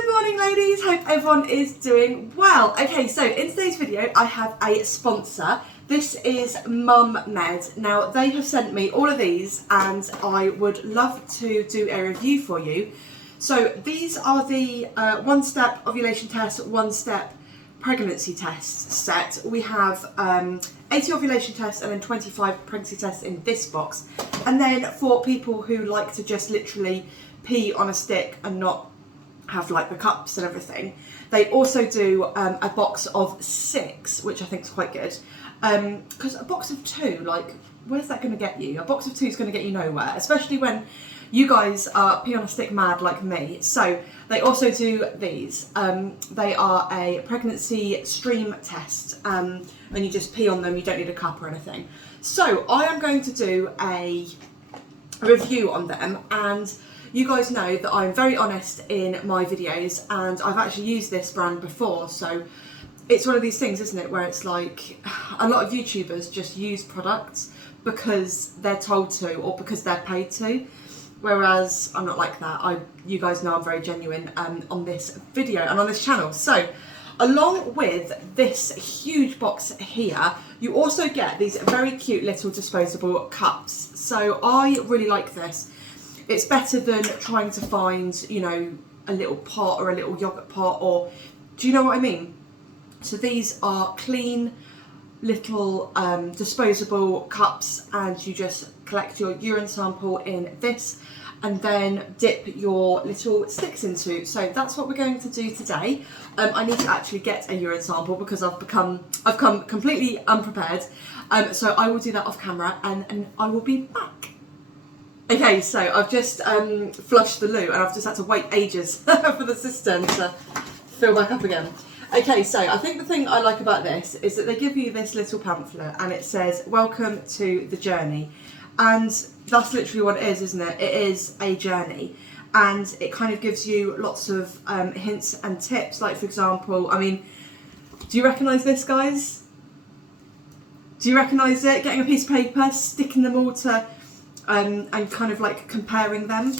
Good morning ladies, hope everyone is doing well. Okay, so in today's video I have a sponsor. This is MomMed. Now they have sent me all of these and I would love to do a review for you. So these are the one-step ovulation test, one-step pregnancy test set. We have 80 ovulation tests and then 25 pregnancy tests in this box. And then for people who like to just literally pee on a stick and not have like the cups and everything, they also do a box of 6, which I think is quite good. Because a box of 2, like, where's that going to get you? A box of 2 is going to get you nowhere, especially when you guys are pee on a stick mad like me. So they also do these. They are a pregnancy stream test, and you just pee on them. You don't need a cup or anything. So I am going to do a review on them, and you guys know that I'm very honest in my videos, and I've actually used this brand before, so it's one of these things, isn't it, where it's like a lot of YouTubers just use products because they're told to or because they're paid to, whereas I'm not like that. You guys know I'm very genuine on this video and on this channel. So along with this huge box here, you also get these very cute little disposable cups. So I really like this. It's better than trying to find, you know, a little pot or a little yogurt pot, or do you know what I mean? So these are clean little disposable cups, and you just collect your urine sample in this and then dip your little sticks into. So that's what we're going to do today. I need to actually get a urine sample because I've come completely unprepared. So I will do that off camera and I will be back. Okay, so I've just flushed the loo and I've just had to wait ages for the cistern to fill back up again. Okay, so I think the thing I like about this is that they give you this little pamphlet and it says, "Welcome to the journey." And that's literally what it is, isn't it? It is a journey. And it kind of gives you lots of hints and tips. Like, for example, I mean, do you recognise this, guys? Do you recognise it? Getting a piece of paper, sticking them all to... and kind of like comparing them.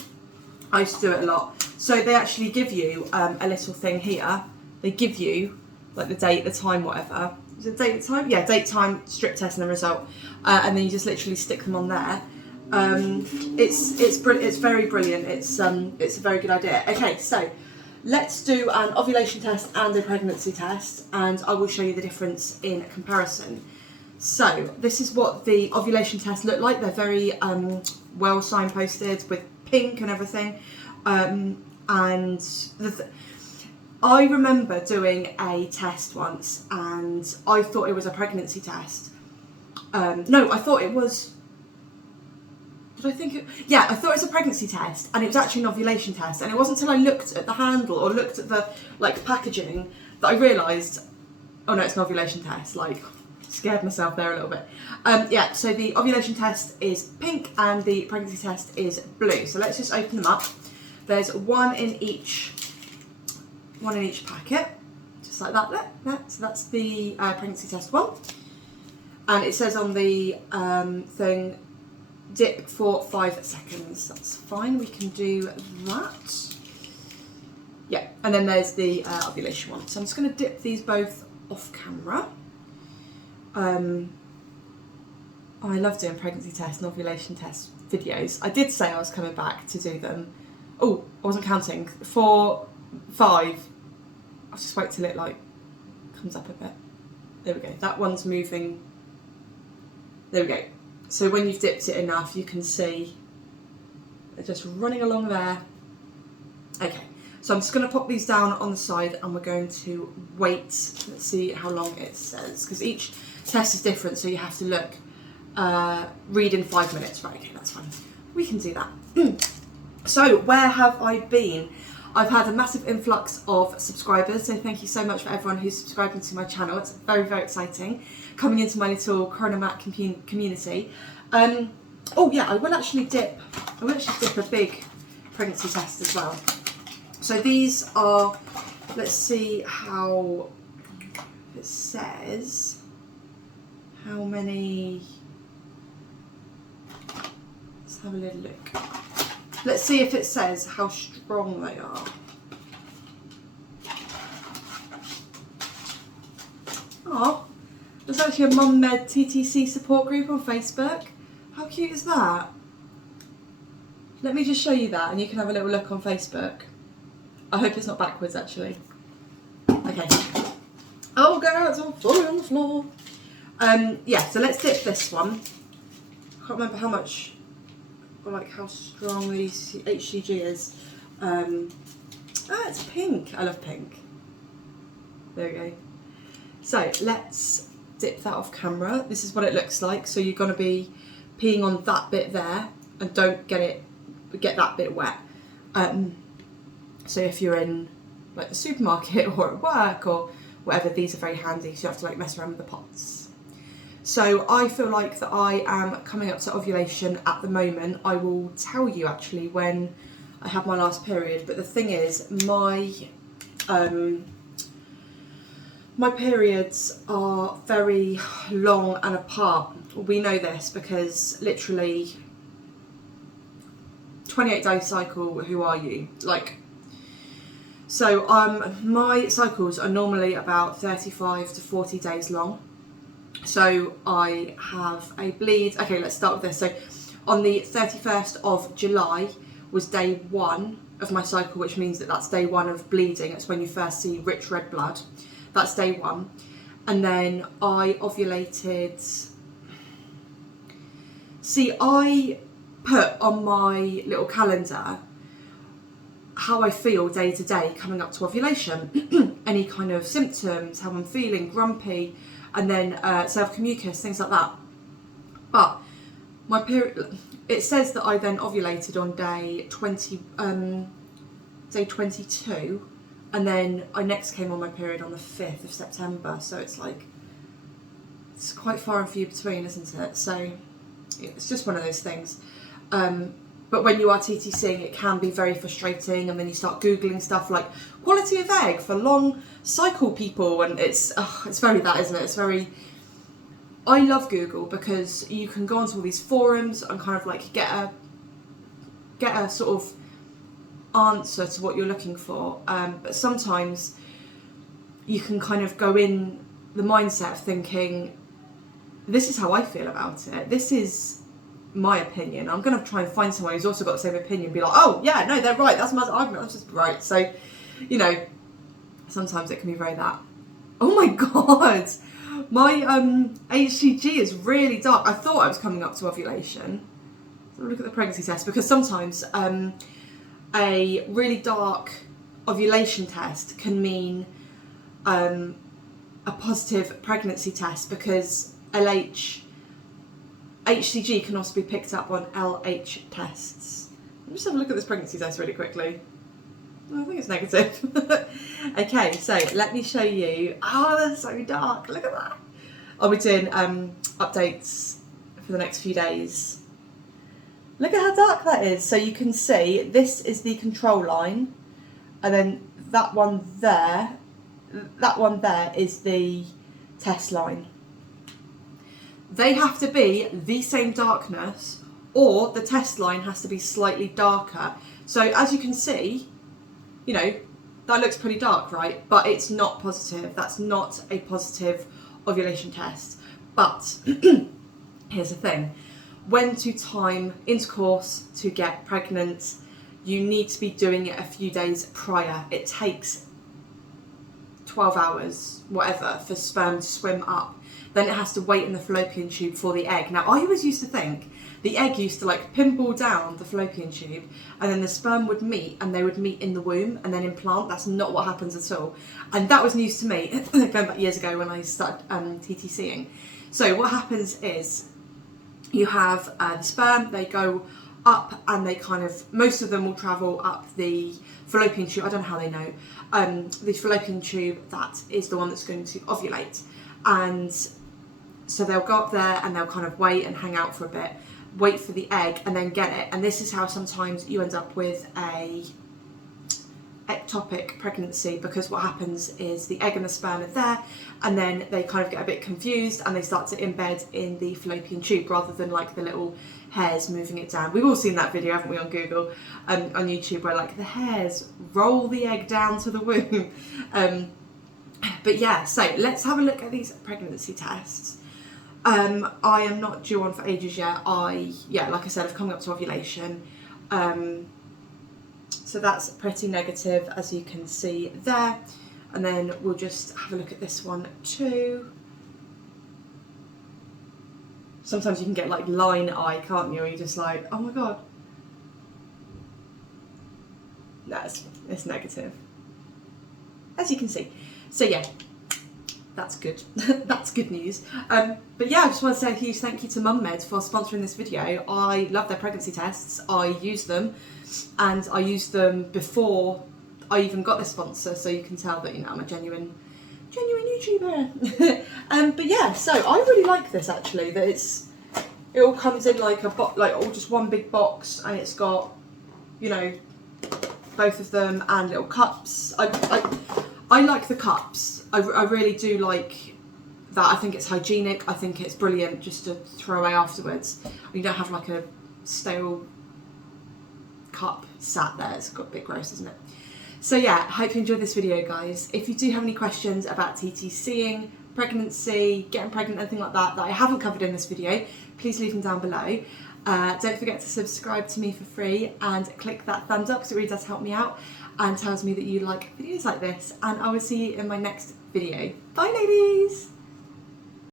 I used to do it a lot. So they actually give you a little thing here. They give you like the date, the time, whatever. Is it date, time? Yeah, date, time, strip test and the result. And then you just literally stick them on there. It's very brilliant. It's a very good idea. Okay, so let's do an ovulation test and a pregnancy test, and I will show you the difference in comparison. So this is what the ovulation tests look like. They're very well signposted with pink and everything. I remember doing a test once and I thought it was a pregnancy test. No, I thought it was... Did I think it... Yeah, I thought it was a pregnancy test and it was actually an ovulation test. And it wasn't until I looked at the handle or looked at the packaging that I realised, oh no, it's an ovulation test. Like... Scared myself there a little bit. Yeah, so the ovulation test is pink and the pregnancy test is blue. So let's just open them up. There's one in each packet, just like that. So that's the pregnancy test one. And it says on the thing, dip for 5 seconds. That's fine, we can do that. Yeah, and then there's the ovulation one. So I'm just going to dip these both off camera. I love doing pregnancy test and ovulation test videos. I did say I was coming back to do them. Oh, I wasn't counting. 4, 5. I'll just wait till it like comes up a bit. There we go. That one's moving. There we go. So when you've dipped it enough, you can see they're just running along there. Okay. So I'm just going to pop these down on the side and we're going to wait. Let's see how long it says, because each test is different, so you have to look, read in 5 minutes. Right, okay, that's fine. We can do that. So where have I been? I've had a massive influx of subscribers, so thank you so much for everyone who's subscribing to my channel. It's very, very exciting coming into my little Coronamat community. Oh yeah, I will actually dip a big pregnancy test as well. So these are, let's see how it says, how many, let's have a little look. Let's see if it says how strong they are. Oh, there's actually a MomMed TTC support group on Facebook. How cute is that? Let me just show you that and you can have a little look on Facebook. I hope it's not backwards actually. Okay. Oh girl, it's all falling on the floor. Yeah, so let's dip this one. I can't remember how much, or like how strong the HCG is. It's pink. I love pink. There we go. So let's dip that off camera. This is what it looks like. So you're going to be peeing on that bit there and don't get that bit wet. So if you're in like the supermarket or at work or whatever, these are very handy, so you have to like mess around with the pots. So I feel like that I am coming up to ovulation at the moment. I will tell you actually when I have my last period, but the thing is my periods are very long and apart. We know this because literally 28-day cycle, who are you? Like, so my cycles are normally about 35 to 40 days long. So I have a bleed. Okay, let's start with this. So on the 31st of July was day 1 of my cycle, which means that that's day 1 of bleeding. It's when you first see rich red blood. That's day 1. And then I ovulated. See, I put on my little calendar how I feel day to day coming up to ovulation. Any kind of symptoms, how I'm feeling, grumpy, and then cervical mucus, things like that. But my period, it says that I then ovulated on day 22, and then I next came on my period on the 5th of September. So it's like, it's quite far and few between, isn't it? So it's just one of those things. But when you are TTCing, it can be very frustrating, and then you start Googling stuff like quality of egg for long cycle people, and it's very that, isn't it? It's very, I love Google because you can go onto all these forums and kind of like get a sort of answer to what you're looking for. But sometimes you can kind of go in the mindset of thinking, this is how I feel about it. This is my opinion. I'm going to try and find someone who's also got the same opinion, be like, oh yeah, no, they're right, that's my argument, that's just right. So, you know, sometimes it can be very that. Oh my god, my HCG is really dark. I thought I was coming up to ovulation. So look at the pregnancy test, because sometimes a really dark ovulation test can mean a positive pregnancy test, because HCG can also be picked up on LH tests. Let me just have a look at this pregnancy test really quickly. I think it's negative. Okay, so let me show you. Oh, that's so dark. Look at that. I'll be doing updates for the next few days. Look at how dark that is. So you can see this is the control line, and then that one there is the test line. They have to be the same darkness, or the test line has to be slightly darker. So as you can see, you know, that looks pretty dark, right? But it's not positive. That's not a positive ovulation test. But here's the thing. When to time intercourse to get pregnant, you need to be doing it a few days prior. It takes 12 hours, whatever, for sperm to swim up. Then it has to wait in the fallopian tube for the egg. Now, I always used to think the egg used to like pimple down the fallopian tube, and then the sperm would meet, and they would meet in the womb and then implant. That's not what happens at all. And that was news to me, going back years ago when I started TTCing. So what happens is you have the sperm, they go up, and they kind of, most of them will travel up the fallopian tube. I don't know how they know. The fallopian tube, that is the one that's going to ovulate. And so they'll go up there and they'll kind of wait and hang out for a bit, wait for the egg, and then get it. And this is how sometimes you end up with a ectopic pregnancy, because what happens is the egg and the sperm are there, and then they kind of get a bit confused and they start to embed in the fallopian tube rather than like the little hairs moving it down. We've all seen that video, haven't we, on Google, on YouTube, where like the hairs roll the egg down to the womb. But yeah, so let's have a look at these pregnancy tests. I am not due on for ages yet. Like I said, I've come up to ovulation. So that's pretty negative, as you can see there. And then we'll just have a look at this one too. Sometimes you can get like line eye, can't you? Or you're just like, oh my God. No, it's negative, as you can see. So yeah, that's good. That's good news. But yeah, I just want to say a huge thank you to MomMed for sponsoring this video. I love their pregnancy tests. I use them, and I used them before I even got this sponsor, so you can tell that, you know, I'm a genuine YouTuber. But yeah, so I really like this actually. That it all comes in like all just one big box, and it's got, you know, both of them and little cups. I like the cups. I really do like that. I think it's hygienic. I think it's brilliant just to throw away afterwards. You don't have like a stale cup sat there. It's got a bit gross, isn't it? So yeah, I hope you enjoyed this video, guys. If you do have any questions about TTCing, pregnancy, getting pregnant, anything like that I haven't covered in this video, please leave them down below. Don't forget to subscribe to me for free and click that thumbs up, because it really does help me out and tells me that you like videos like this. And I will see you in my next video. Bye, ladies!